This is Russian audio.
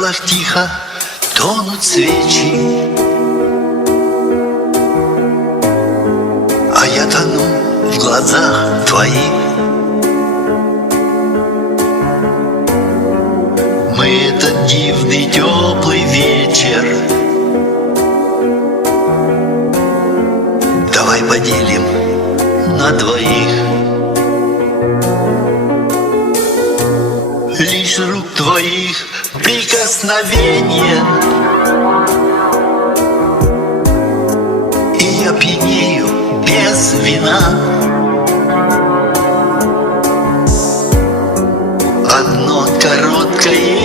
залах тихо тонут свечи, а я тону в глазах твоих. Мы этот дивный теплый вечер давай поделим на двоих. Лишь рук твоих прикосновение, и я пьянею без вина. Одно короткое